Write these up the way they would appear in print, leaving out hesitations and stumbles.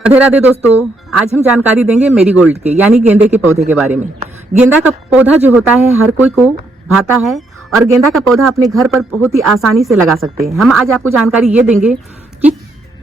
राधे राधे दोस्तों, आज हम जानकारी देंगे मेरीगोल्ड के यानी गेंदे के पौधे के बारे में। गेंदा का पौधा जो होता है हर कोई को भाता है और गेंदा का पौधा अपने घर पर बहुत ही आसानी से लगा सकते हैं। हम आज आपको जानकारी ये देंगे कि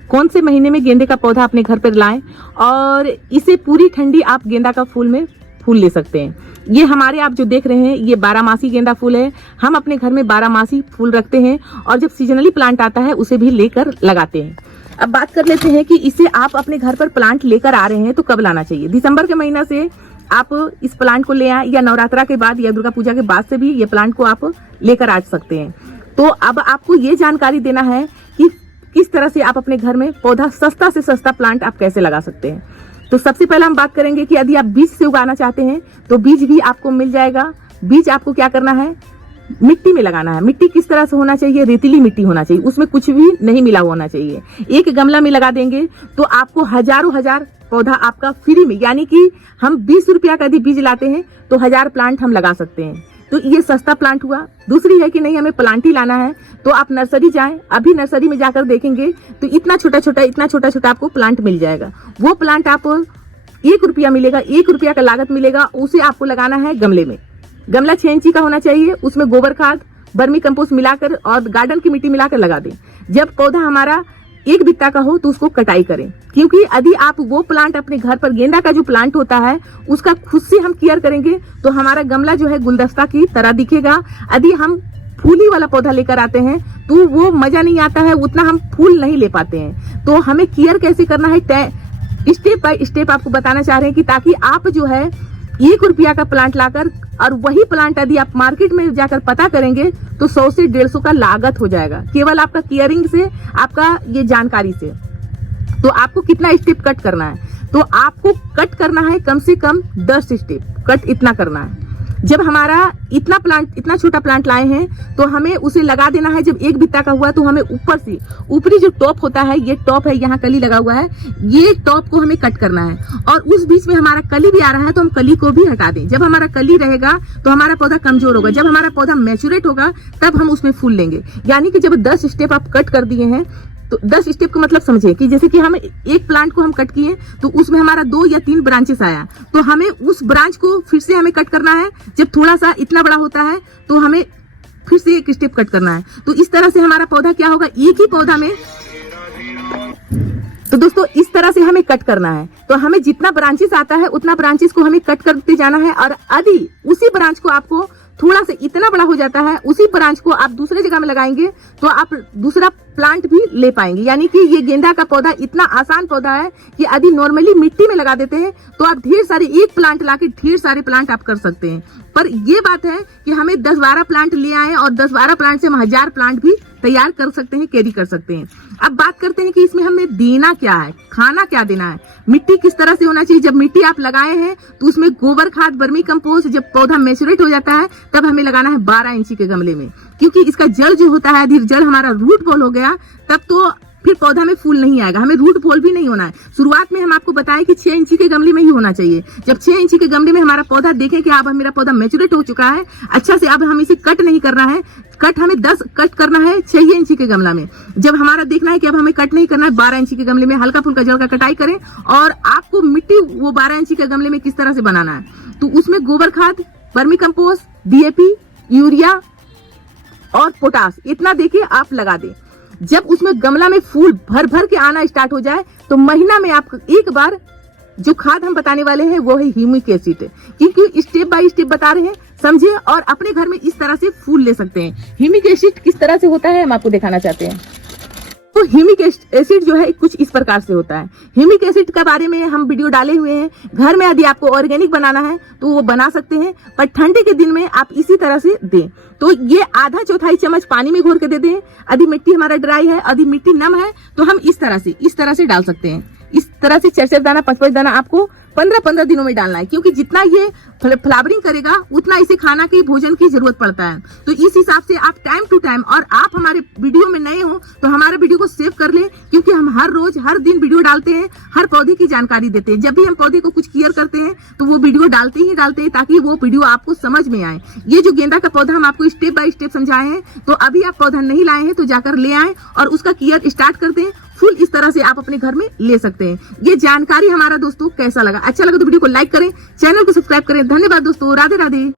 कौन से महीने में गेंदे का पौधा अपने घर पर लाएं और इसे पूरी ठंडी आप गेंदा का फूल में फूल ले सकते हैं। ये हमारे आप जो देख रहे हैं ये 12 गेंदा फूल है। हम अपने घर में 12 फूल रखते हैं और जब सीजनली प्लांट आता है उसे भी लेकर लगाते हैं। अब बात कर लेते हैं कि इसे आप अपने घर पर प्लांट लेकर आ रहे हैं तो कब लाना चाहिए। दिसंबर के महीना से आप इस प्लांट को ले आए या नवरात्रा के बाद या दुर्गा पूजा के बाद से भी ये प्लांट को आप लेकर आ सकते हैं। तो अब आपको ये जानकारी देना है कि किस तरह से आप अपने घर में पौधा सस्ता से सस्ता प्लांट आप कैसे लगा सकते हैं। तो सबसे पहले हम बात करेंगे कि यदि आप बीज से उगाना चाहते हैं तो बीज भी आपको मिल जाएगा। बीज आपको क्या करना है, मिट्टी में लगाना है। मिट्टी किस तरह से होना चाहिए, रेतीली मिट्टी होना चाहिए, उसमें कुछ भी नहीं मिला होना चाहिए। एक गमला में लगा देंगे तो आपको हजार पौधा आपका फ्री में, यानी कि हम 20 रुपया का यदि बीज लाते हैं तो 1000 प्लांट हम लगा सकते हैं। तो ये सस्ता प्लांट हुआ। दूसरी है कि नहीं हमें प्लांट ही लाना है तो आप नर्सरी जाएं। अभी नर्सरी में जाकर देखेंगे तो इतना छोटा छोटा आपको प्लांट मिल जाएगा। वो प्लांट आप 1 रुपया मिलेगा, 1 रुपया का लागत मिलेगा। उसे आपको लगाना है गमले में। गमला 6 इंची का होना चाहिए। उसमें गोबर खाद, वर्मी कंपोस्ट मिलाकर और गार्डन की मिट्टी मिलाकर लगा दें। जब पौधा हमारा 1 बित्ता का हो तो उसको कटाई करें, क्योंकि यदि आप वो प्लांट अपने घर पर, गेंदा का जो प्लांट होता है उसका खुद से हम केयर करेंगे तो हमारा गमला जो है गुलदस्ता की तरह दिखेगा। यदि हम फूली वाला पौधा लेकर आते हैं तो वो मजा नहीं आता है, उतना हम फूल नहीं ले पाते हैं। तो हमें केयर कैसे करना है, स्टेप बाय स्टेप आपको बताना चाह रहे हैं कि ताकि आप जो है 1 रुपया का प्लांट लाकर और वही प्लांट यदि आप मार्केट में जाकर पता करेंगे तो 100 से 150 का लागत हो जाएगा, केवल आपका केयरिंग से, आपका ये जानकारी से। तो आपको कितना स्टेप कट करना है, तो आपको कट करना है कम से कम 10 स्टेप कट इतना करना है। जब हमारा इतना छोटा प्लांट लाए हैं तो हमें उसे लगा देना है। जब 1 बित्ता का हुआ तो हमें ऊपर से, ऊपरी जो टॉप होता है, ये टॉप है, यहाँ कली लगा हुआ है, ये टॉप को हमें कट करना है। और उस बीच में हमारा कली भी आ रहा है तो हम कली को भी हटा दें। जब हमारा कली रहेगा तो हमारा पौधा कमजोर होगा। जब हमारा पौधा मैच्योरेट होगा तब हम उसमें फूल लेंगे। यानी कि जब 10 स्टेप आप कट कर दिए हैं तो 10 स्टेप का मतलब समझे कि जैसे कि हम एक प्लांट को हम कट किए तो उसमें हमारा 2 या 3 ब्रांचेस आया तो हमें उस ब्रांच को फिर से हमें कट करना है। जब थोड़ा सा इतना बड़ा होता है तो हमें फिर से 1 स्टेप कट करना है। तो इस तरह से हमारा पौधा क्या होगा, एक ही पौधा में। तो दोस्तों इस तरह से हमें कट करना है। तो हमें जितना ब्रांचेस आता है उतना ब्रांचेस को हमें कट करते जाना है। और यदि उसी ब्रांच को आपको थोड़ा सा इतना बड़ा हो जाता है, उसी ब्रांच को आप दूसरे जगह में लगाएंगे तो आप दूसरा प्लांट भी ले पाएंगे। यानी कि ये गेंदा का पौधा इतना आसान पौधा है कि यदि नॉर्मली मिट्टी में लगा देते हैं तो आप ढेर सारे, एक प्लांट लाके ढेर सारे प्लांट आप कर सकते हैं। पर ये बात है कि हमें 10-12 प्लांट ले आए और 10-12 प्लांट से हम 1000 प्लांट भी तैयार कर सकते हैं, कैरी कर सकते हैं। अब बात करते हैं कि इसमें हमें देना क्या है, खाना क्या देना है, मिट्टी किस तरह से होना चाहिए। जब मिट्टी आप लगाए हैं तो उसमें गोबर खाद, वर्मी कंपोस्ट, जब पौधा मैच्योरेट हो जाता है तब हमें लगाना है 12 इंची के गमले में, क्योंकि इसका जल जो होता है, यदि जल हमारा रूट बॉल हो गया तब तो फिर पौधा में फूल नहीं आएगा। हमें रूट बॉल भी नहीं होना है। शुरुआत में हम आपको बताएं कि 6 इंची के गमले में ही होना चाहिए। जब 6 इंची के गमले में हमारा पौधा देखें कि अब मेरा पौधा मैच्योरेट हो चुका है अच्छा से, अब हम इसे कट नहीं करना है। कट हमें 10 कट करना है 6 इंची के गमला में। जब हमारा देखना है कि अब हमें कट नहीं करना है, 12 इंची के गमले में हल्का फुल्का जड़ का कटाई करें। और आपको मिट्टी वो 12 इंची के गमले में किस तरह से बनाना है, तो उसमें गोबर खाद, वर्मी कंपोस्ट, DAP, यूरिया और पोटास इतना देके आप लगा दें। जब उसमें गमला में फूल भर भर के आना स्टार्ट हो जाए तो महीना में आप एक बार, जो खाद हम बताने वाले हैं वो है ह्यूमिक एसिड, क्योंकि स्टेप बाय स्टेप बता रहे हैं, समझिए, और अपने घर में इस तरह से फूल ले सकते हैं। ह्यूमिक एसिड किस तरह से होता है हम आपको दिखाना चाहते हैं। तो ह्यूमिक एसिड जो है कुछ इस प्रकार से होता है। ह्यूमिक एसिड के बारे में हम वीडियो डाले हुए हैं। घर में यदि आपको ऑर्गेनिक बनाना है तो वो बना सकते हैं, पर ठंडी के दिन में आप इसी तरह से दें। तो ये आधा चौथाई चम्मच पानी में घोर के दे दें। यदि मिट्टी हमारा ड्राई है, यदि मिट्टी नम है तो हम इस तरह से डाल सकते हैं। इस तरह से 4-4 दाना, 5-5 दाना आपको 15-15 दिनों में डालना है, क्योंकि जितना ये फ्लावरिंग करेगा उतना इसे खाना की भोजन की जरूरत पड़ता है। तो इस हिसाब से आप टाइम टू टाइम, और आप हमारे वीडियो में नए हो तो हमारे वीडियो को सेव कर लें, क्योंकि हम हर रोज हर दिन वीडियो डालते हैं, हर पौधे की जानकारी देते हैं। जब भी हम पौधे को कुछ केयर करते हैं तो वो वीडियो डालते ही डालते हैं, ताकि वो वीडियो आपको समझ में आए। ये जो गेंदा का पौधा हम आपको स्टेप बाय स्टेप समझाए हैं, तो अभी आप पौधा नहीं लाए हैं तो जाकर ले आए और उसका केयर स्टार्ट कर दें। फुल इस तरह से आप अपने घर में ले सकते हैं। ये जानकारी हमारा दोस्तों कैसा लगा? अच्छा लगा तो वीडियो को लाइक करें, चैनल को सब्सक्राइब करें। धन्यवाद दोस्तों, राधे राधे।